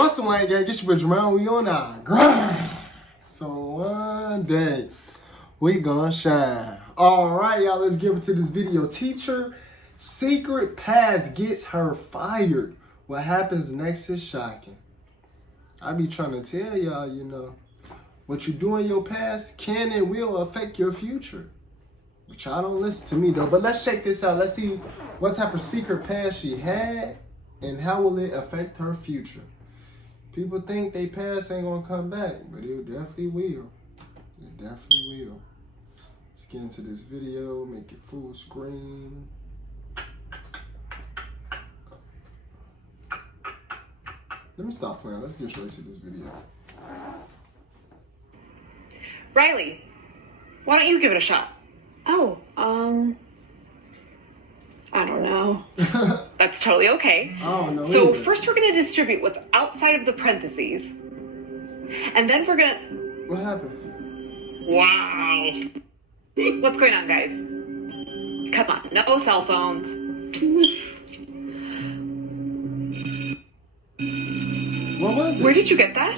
What's the line, gang? Get your boy Jermaine. We on our grind. So one day, we gonna shine. All right, y'all, let's get into this video. Teacher, secret past gets her fired. What happens next is shocking. I be trying to tell y'all, you know, what you do in your past can and will affect your future. But y'all don't listen to me, though. But let's check this out. Let's see what type of secret past she had and how will it affect her future. People think they past ain't gonna come back, but it definitely will. It definitely will. Let's get into this video, make it full screen. Let me stop playing. Let's get straight to this video. Riley, why don't you give it a shot? Oh, I don't know. That's totally okay. Oh, no. So first we're going to distribute what's outside of the parentheses. And then we're going to... What happened? Wow. What's going on, guys? Come on, no cell phones. What was it? Where did you get that?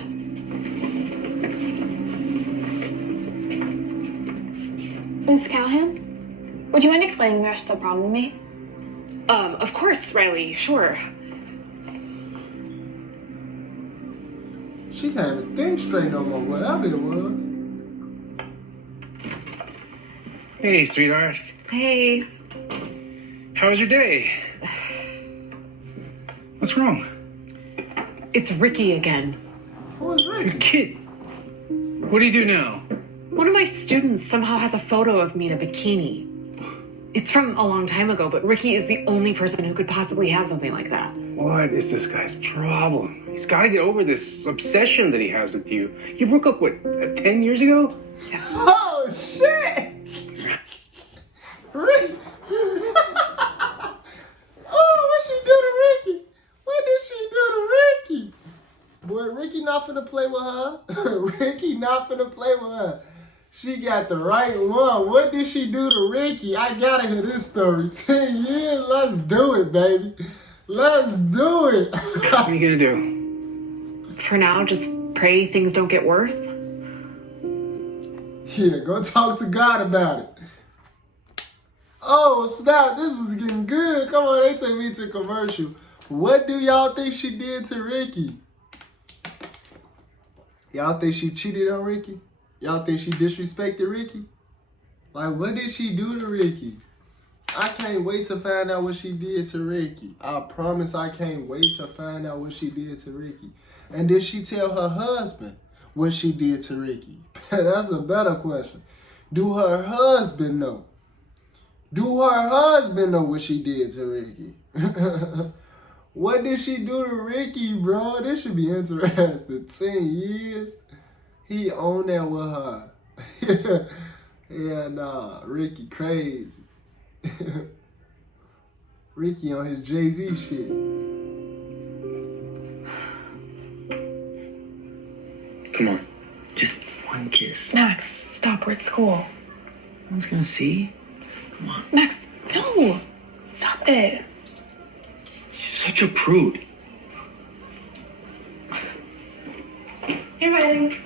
Ms. Callahan, would you mind explaining the rest of the problem to me? Of course, Riley, sure. She can't even think straight no more, whatever it was. Hey, sweetheart. Hey. How was your day? What's wrong? It's Ricky again. Who is Ricky? Kid. What do you do now? One of my students somehow has a photo of me in a bikini. It's from a long time ago, but Ricky is the only person who could possibly have something like that. What is this guy's problem? He's got to get over this obsession that he has with you. You broke up, what, 10 years ago? Yeah. Oh, shit! Ricky! Oh, what she do to Ricky? What did she do to Ricky? Boy, Ricky not finna play with her. Ricky not finna play with her. She got the right one. What did she do to Ricky? I gotta hear this story. 10 years, let's do it, baby. Let's do it. What are you gonna do? For now, just pray things don't get worse. Yeah, go talk to God about it. Oh, snap, this was getting good. Come on, they take me to commercial. What do y'all think she did to Ricky? Y'all think she cheated on Ricky? Y'all think she disrespected Ricky? Like, what did she do to Ricky? I can't wait to find out what she did to Ricky. I promise I can't wait to find out what she did to Ricky. And did she tell her husband what she did to Ricky? That's a better question. Do her husband know? Do her husband know what she did to Ricky? What did she do to Ricky, bro? This should be interesting. 10 years. He on there with her. Yeah, nah. Ricky crazy. Ricky on his Jay-Z shit. Come on. Just one kiss. Max, stop. We're at school. No one's gonna see. Come on. Max, no. Stop it. You're such a prude. You're ready.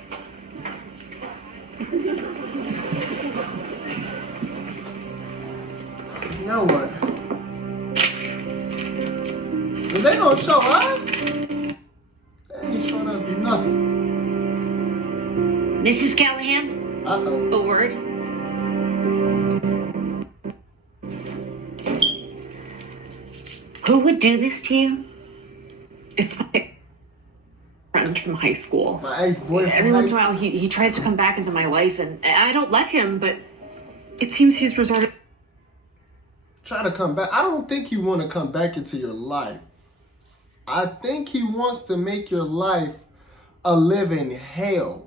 You know what? If they gonna show us, they ain't showing us nothing. Mrs. Callahan, Uh-oh. a word. Who would do this to you? It's my friend from high school. My ex-boyfriend. Every once in a while, he tries to come back into my life, and I don't let him, but it seems he's resorted... Try to come back. I don't think he want to come back into your life. I think he wants to make your life a living hell.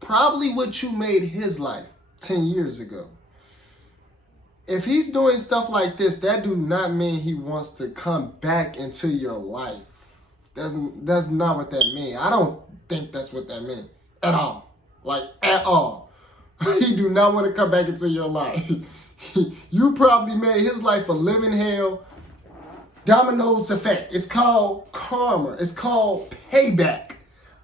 Probably what you made his life 10 years ago. If he's doing stuff like this, that do not mean he wants to come back into your life. That's not what that means. I don't think that's what that means at all. Like, at all. He do not want to come back into your life. You probably made his life a living hell dominoes effect. It's called karma. It's called payback.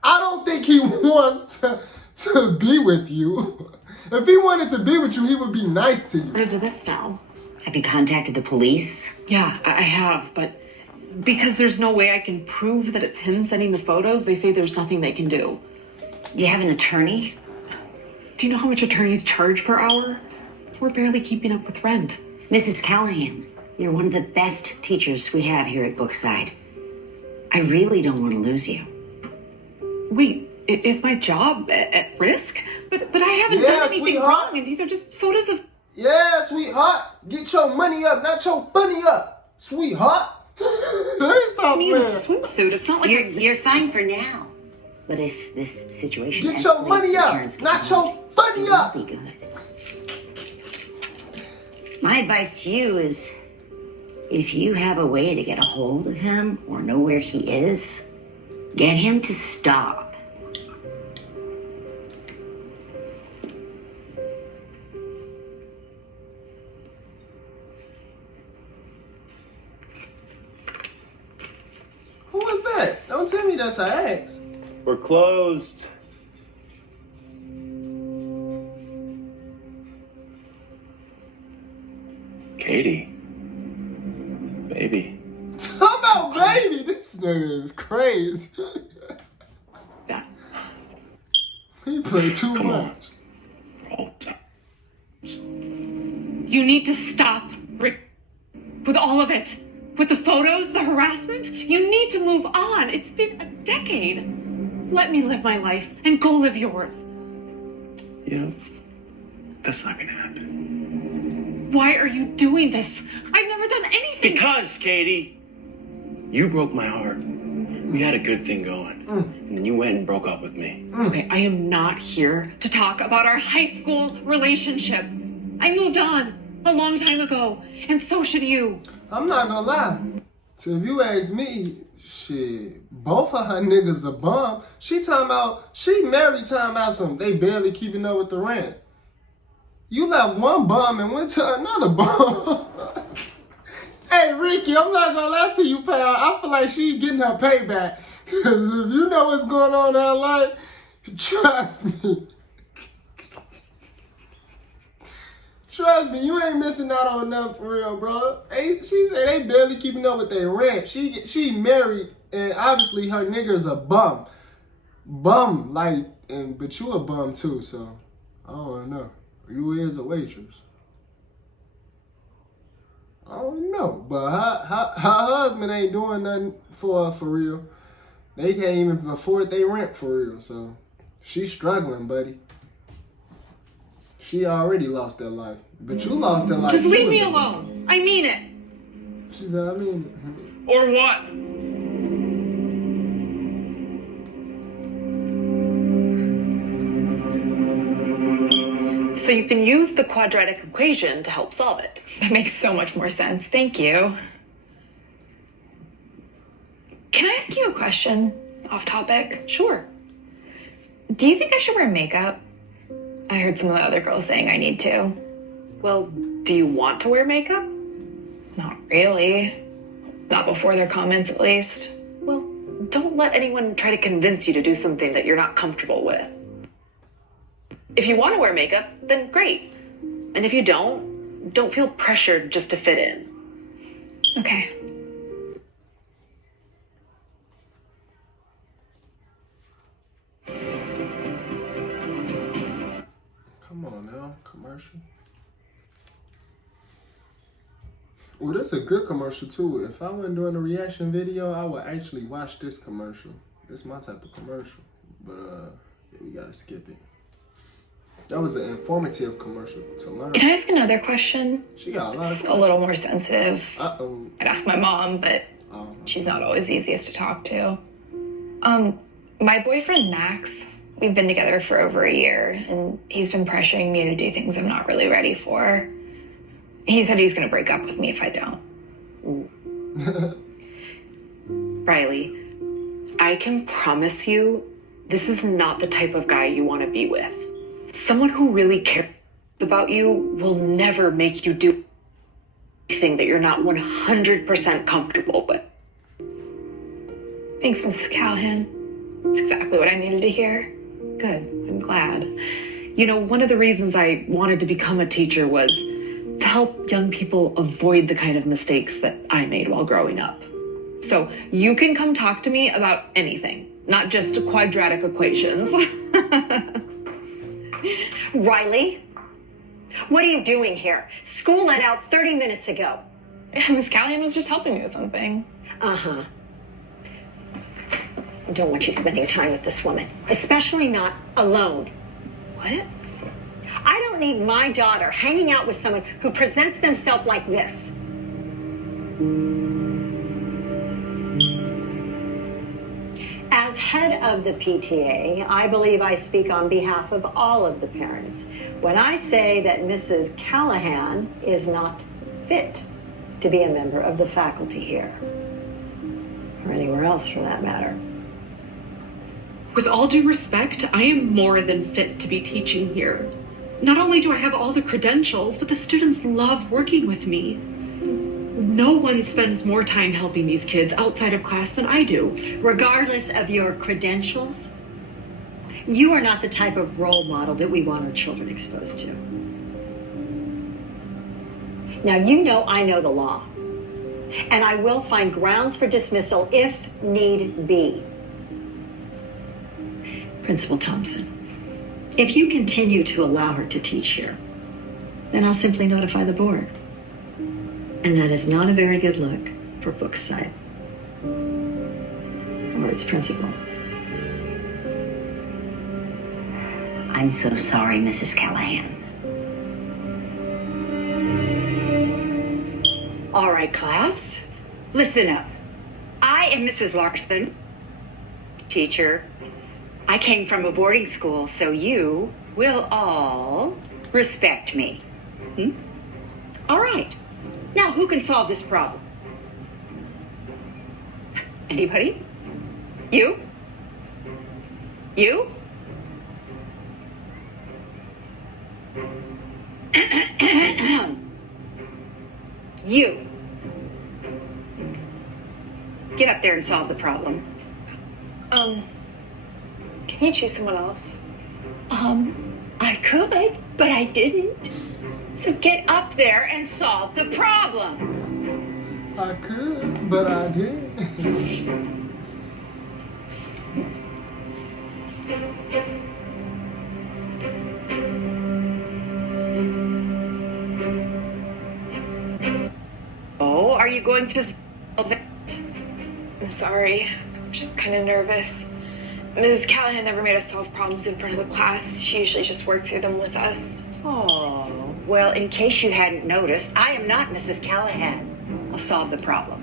I don't think he wants to be with you. If he wanted to be with you, he would be nice to you. What to this now? Have you contacted the police? Yeah, I have, but because there's no way I can prove that it's him sending the photos, they say there's nothing they can do. Do you have an attorney? Do you know how much attorneys charge per hour? We're barely keeping up with rent. Mrs. Callahan, you're one of the best teachers we have here at Brookside. I really don't want to lose you. Wait, is my job at risk? But I haven't done anything sweetheart. wrong, and these are just photos of... Yeah, sweetheart. Get your money up, not your funny up, sweetheart. Stop I need a playing. swimsuit. It's not like... You're fine for now. But if this situation Get your money and up, parents get not involved, your funny it up. won't be good. My advice to you is, if you have a way to get a hold of him or know where he is, get him to stop. Who was that? Don't tell me that's her ex. We're closed. Katie. Baby. Talk about baby. This nigga is crazy. that. He played too Come on. much. Roll time. You need to stop, Rick, with all of it. With the photos, the harassment. You need to move on. It's been a decade. Let me live my life and go live yours. Yeah. That's not gonna happen. Why are you doing this? I've never done anything. Because, Katie, you broke my heart. We had a good thing going. And then you went and broke up with me. Okay, I am not here to talk about our high school relationship. I moved on a long time ago, and so should you. I'm not gonna lie. So if you ask me, shit, both of her niggas a bum. She married talking about some, they barely keeping up with the rent. You left one bum and went to another bum. Hey, Ricky, I'm not gonna lie to you, pal. I feel like she getting her payback. Cause if you know what's going on in her life, trust me. Trust me, you ain't missing out on nothing for real, bro. Hey, she said they barely keeping up with their rent. She married, and obviously her nigga's a bum. Bum, like, but you a bum too, so I don't know. You is a waitress. I don't know, but her husband ain't doing nothing for her for real. They can't even afford their rent for real, so she's struggling, buddy. She already lost that life, but you lost that life. Just leave too. me alone. I mean it. She said, I mean, Or what? So you can use the quadratic equation to help solve it. That makes so much more sense. Thank you. Can I ask you a question off topic? Sure. Do you think I should wear makeup? I heard some of the other girls saying I need to. Well, do you want to wear makeup? Not really. Not before their comments, at least. Well, don't let anyone try to convince you to do something that you're not comfortable with. If you want to wear makeup, then great. And if you don't feel pressured just to fit in. Okay. come on now, commercial. Well, this is a good commercial too. If I wasn't doing a reaction video, I would actually watch this commercial. This is my type of commercial, but yeah, we gotta skip it. That was an informative commercial to learn. Can I ask another question? She got a lot It's of. a little more sensitive. Uh-oh. I'd ask my mom, but Oh. she's not always the easiest to talk to. My boyfriend Max, we've been together for over a year, and he's been pressuring me to do things I'm not really ready for. He said he's gonna break up with me if I don't. Riley, I can promise you this is not the type of guy you want to be with. Someone who really cares about you will never make you do anything that you're not 100% comfortable with. Thanks, Mrs. Callahan. That's exactly what I needed to hear. Good. I'm glad. You know, one of the reasons I wanted to become a teacher was to help young people avoid the kind of mistakes that I made while growing up. So you can come talk to me about anything, not just quadratic equations. Riley, what are you doing here? School let out 30 minutes ago. Miss Callahan was just helping me with something. Uh-huh. I don't want you spending time with this woman, especially not alone. What? I don't need my daughter hanging out with someone who presents themselves like this. As head of the PTA, I believe I speak on behalf of all of the parents when I say that Mrs. Callahan is not fit to be a member of the faculty here, or anywhere else for that matter. With all due respect, I am more than fit to be teaching here. Not only do I have all the credentials, but the students love working with me. No one spends more time helping these kids outside of class than I do. Regardless of your credentials, you are not the type of role model that we want our children exposed to. Now, you know I know the law, and I will find grounds for dismissal if need be. Principal Thompson, if you continue to allow her to teach here, then I'll simply notify the board. And that is not a very good look for Brookside or its principal. I'm so sorry, Mrs. Callahan. All right, class, listen up. I am Mrs. Larson, teacher. I came from a boarding school, so you will all respect me. All right. Now, who can solve this problem? Anybody? You? You? You. Get up there and solve the problem. Can you choose someone else? I could, but I didn't. So get up there and solve the problem. I could, but I didn't. Oh, are you going to solve it? I'm sorry. I'm just kind of nervous. Mrs. Callahan never made us solve problems in front of the class. She usually just worked through them with us. Oh, well, in case you hadn't noticed, I am not Mrs. Callahan. I'll solve the problem.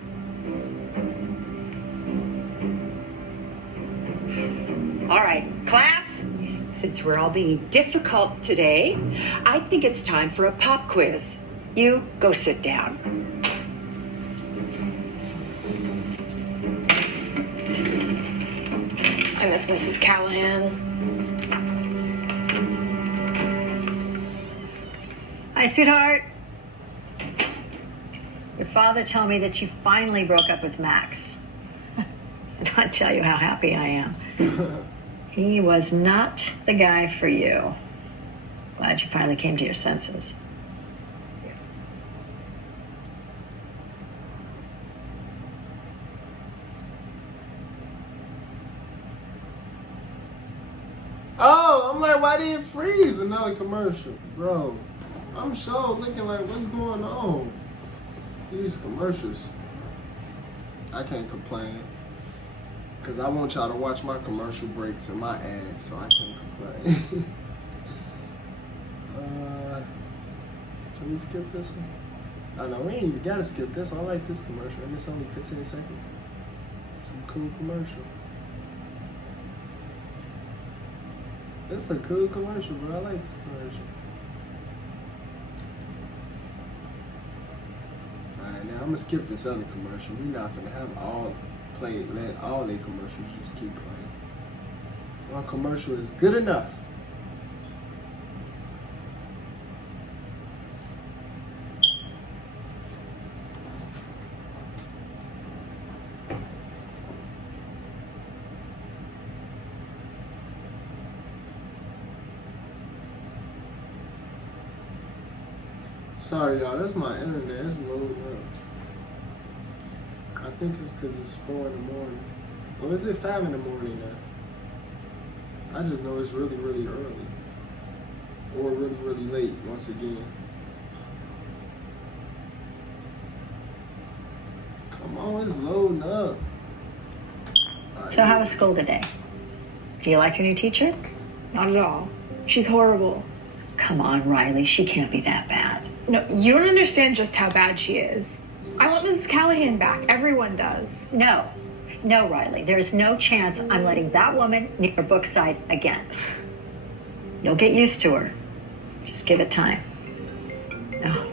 All right, class, since we're all being difficult today, I think it's time for a pop quiz. You go sit down. I miss Mrs. Callahan. Hi, sweetheart. Your father told me that you finally broke up with Max. And I'll tell you how happy I am. He was not the guy for you. Glad you finally came to your senses. Oh, I'm like, why did it freeze? Another commercial, bro. I'm sure looking like, what's going on? These commercials, I can't complain. Because I want y'all to watch my commercial breaks and my ads, so I can't complain. Can we skip this one? I know, we ain't even got to skip this one. I like this commercial, and it's only 15 seconds. Some cool commercial. It's a cool commercial, bro. I like this commercial. Alright, now I'm gonna skip this other commercial. We're not gonna have let all their commercials just keep playing. One commercial is good enough. Sorry, y'all. That's my internet. It's loading up. I think it's because it's 4 in the morning. Or is it 5 in the morning now? I just know it's really, really early. Or really, really late, once again. Come on, it's loading up. So how was school today? Do you like your new teacher? Not at all. She's horrible. Come on, Riley. She can't be that bad. No, you don't understand just how bad she is. I want Mrs. Callahan back. Everyone does. No, Riley. There's no chance I'm letting that woman near Brookside again. You'll get used to her. Just give it time. Oh.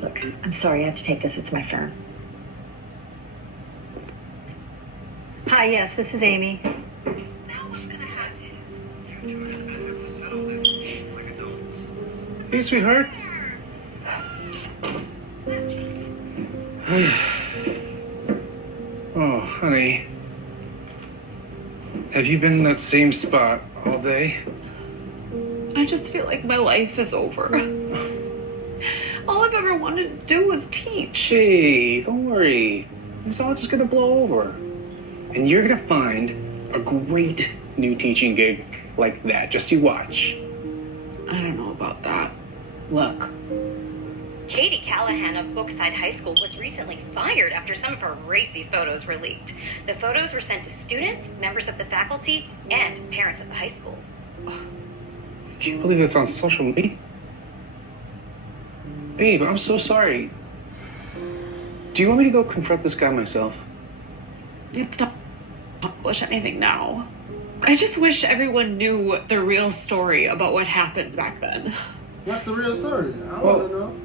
Look, I'm sorry I have to take this. It's my firm. Hi, yes, this is Amy. Hey, sweetheart. Oh, honey. Have you been in that same spot all day? I just feel like my life is over. All I've ever wanted to do was teach. Hey, don't worry. It's all just gonna blow over. And you're gonna find a great new teaching gig like that. Just you watch. I don't know about that. Look, Katie Callahan of Brookside High School was recently fired after some of her racy photos were leaked. The photos were sent to students, members of the faculty, and parents at the high school. I can't believe that's on social media. Babe, I'm so sorry. Do you want me to go confront this guy myself? It's not publish anything now. I just wish everyone knew the real story about what happened back then. What's the real story? I want to know.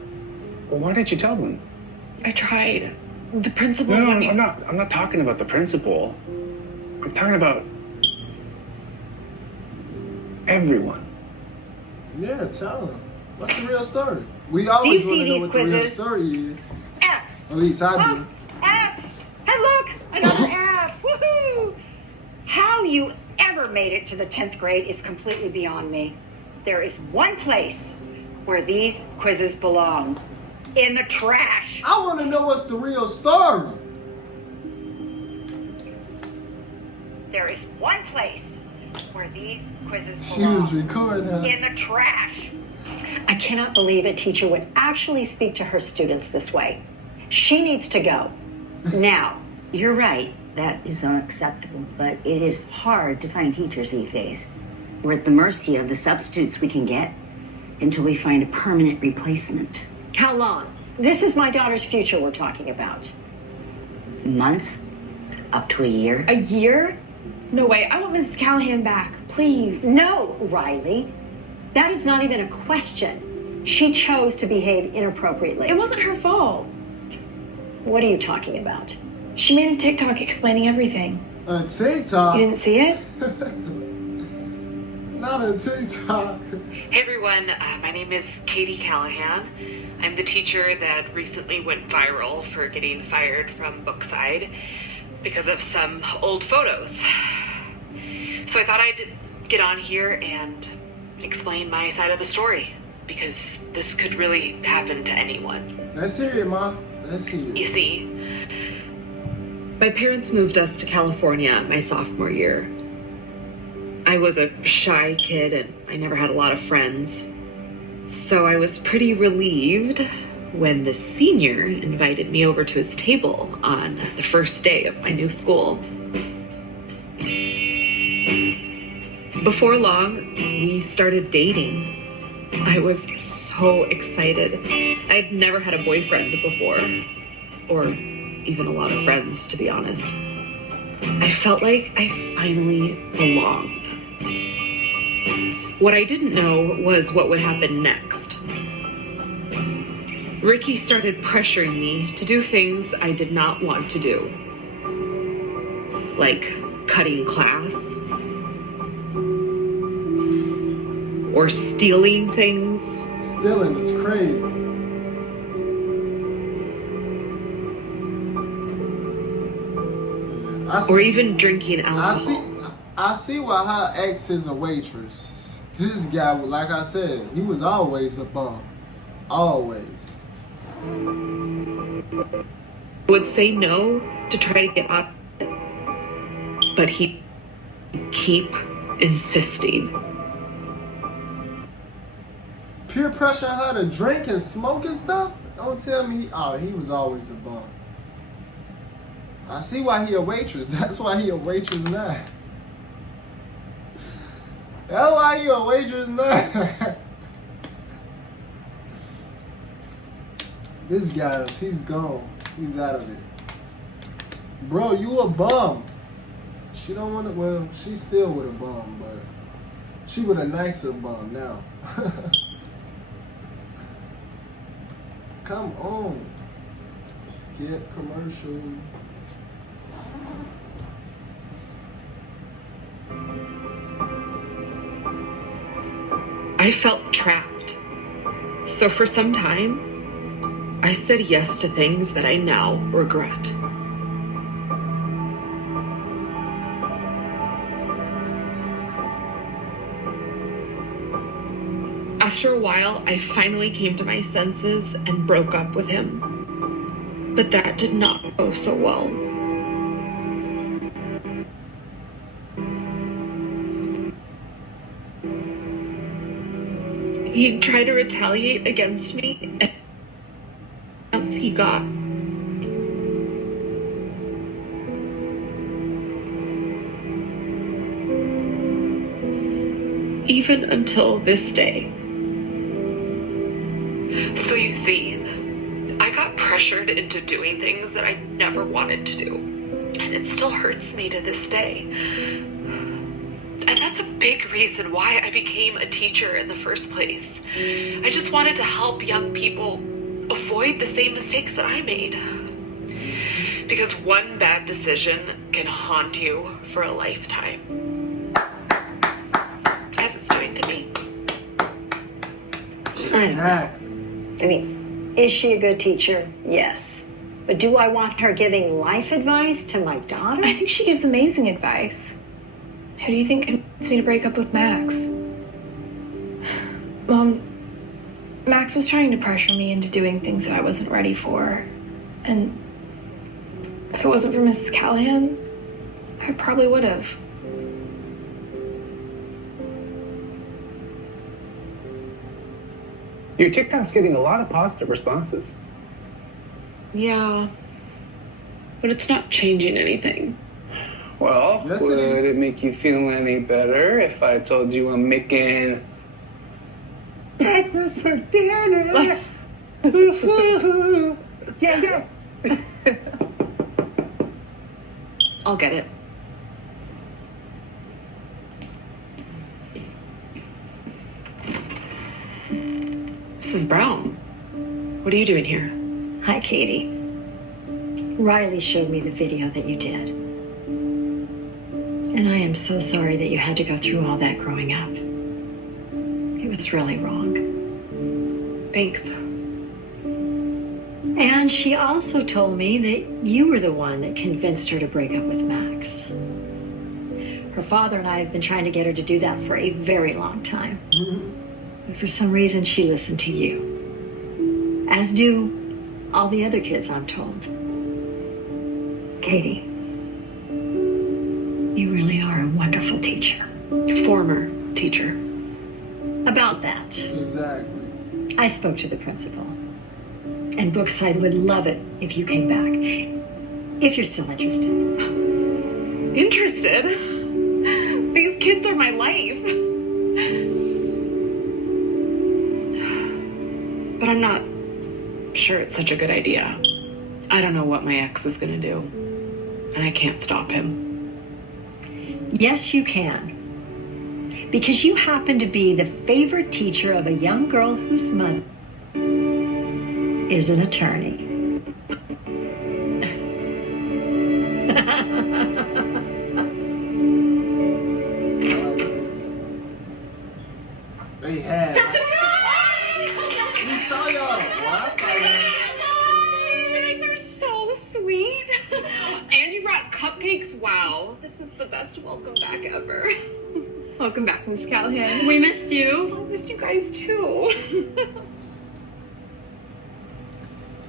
Well, why didn't you tell them? I tried. The principal. No, I'm not talking about the principal. I'm talking about everyone. Yeah, tell them. What's the real story? We always want to know what the real story is. F. At least I do. F. And look, I got an F. Woohoo! How you ever made it to the 10th grade is completely beyond me. There is one place where these quizzes belong. In the trash. I want to know what's the real story. There is one place where these quizzes belong. She was recording her. In the trash. I cannot believe a teacher would actually speak to her students this way. She needs to go. Now. You're right. That is unacceptable, but it is hard to find teachers these days. We're at the mercy of the substitutes we can get until we find a permanent replacement. How long? This is my daughter's future we're talking about. A month? Up to a year? A year? No way. I want Mrs. Callahan back. Please. No, Riley. That is not even a question. She chose to behave inappropriately. It wasn't her fault. What are you talking about? She made a TikTok explaining everything. A TikTok? You didn't see it? Not a TikTok. Hey everyone, my name is Katie Callahan. I'm the teacher that recently went viral for getting fired from Brookside because of some old photos. So I thought I'd get on here and explain my side of the story, because this could really happen to anyone. Let's hear it, Ma. Let's hear it. You see, my parents moved us to California my sophomore year. I was a shy kid and I never had a lot of friends. So I was pretty relieved when the senior invited me over to his table on the first day of my new school. Before long, we started dating. I was so excited. I'd never had a boyfriend before, or even a lot of friends, to be honest. I felt like I finally belonged. What I didn't know was what would happen next. Ricky started pressuring me to do things I did not want to do, like cutting class or stealing things. Stealing is crazy. Or even drinking alcohol. I see why her ex is a waitress. This guy, like I said, he was always a bum. Always. Would say no to try to get out, but he keep insisting. Peer pressure her to drink and smoke and stuff? Don't tell me he was always a bum. I see why he a waitress. That's why he a waitress now. That's why he a waitress now. This guy, he's gone. He's out of it. Bro, you a bum. She don't want to, well, she's still with a bum, but she with a nicer bum now. Come on. Skip commercial. I felt trapped. So for some time, I said yes to things that I now regret. After a while, I finally came to my senses and broke up with him. But that did not go so well. He'd try to retaliate against me, and once he got. Even until this day. So you see, I got pressured into doing things that I never wanted to do. And it still hurts me to this day. And that's a big reason why I became a teacher in the first place. I just wanted to help young people avoid the same mistakes that I made. Because one bad decision can haunt you for a lifetime. As it's doing to me. Exactly. I mean, is she a good teacher? Yes. But do I want her giving life advice to my daughter? I think she gives amazing advice. Who do you think convinced me to break up with Max? Mom, Max was trying to pressure me into doing things that I wasn't ready for. And if it wasn't for Mrs. Callahan, I probably would have. Your TikTok's getting a lot of positive responses. Yeah. But it's not changing anything. Well, Yes, would it is. it make you feel any better if I told you I'm making breakfast for dinner? Yeah. I'll get it. Mrs. Brown, what are you doing here? Hi, Katie. Riley showed me the video that you did. And I am so sorry that you had to go through all that growing up. It was really wrong. Thanks. And she also told me that you were the one that convinced her to break up with Max. Her father and I have been trying to get her to do that for a very long time. But for some reason, she listened to you. As do all the other kids, I'm told. Katie, you really are a wonderful teacher. Former teacher. About that, Exactly. I spoke to the principal. And Brookside would love it if you came back. If you're still interested. Interested? These kids are my life. But I'm not sure it's such a good idea. I don't know what my ex is gonna do. And I can't stop him. Yes, you can. Because you happen to be the favorite teacher of a young girl whose mother is an attorney. They had. We saw y'all. Well, I saw y'all. You guys are so sweet. And you brought cupcakes. Wow. This is the best welcome back ever. Welcome back, Miss Callahan. We missed you. I missed you guys too.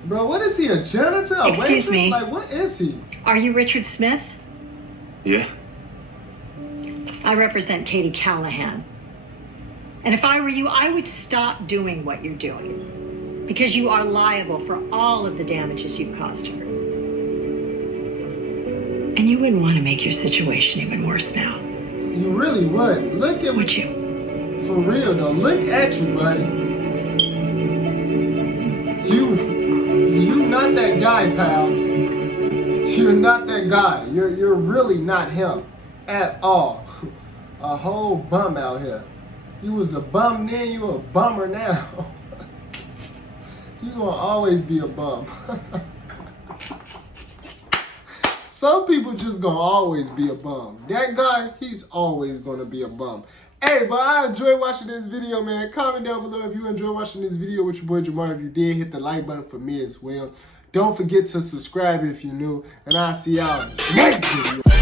Bro, what is he, a janitor? A Excuse waitress? me. Like, what is he? Are you Richard Smith? Yeah. I represent Katie Callahan. And if I were you, I would stop doing what you're doing. Because you are liable for all of the damages you've caused her. And you wouldn't want to make your situation even worse now. You really would. Look at Would you? For real though, look at you, buddy. You not that guy, pal. You're not that guy. You're really not him at all. A whole bum out here. You was a bum then, you a bummer now. You gonna always be a bum. Some people just gonna always be a bum. That guy, he's always gonna be a bum. Hey, but I enjoyed watching this video, man. Comment down below if you enjoyed watching this video with your boy Jamar. If you did, hit the like button for me as well. Don't forget to subscribe if you're new. And I'll see y'all next video.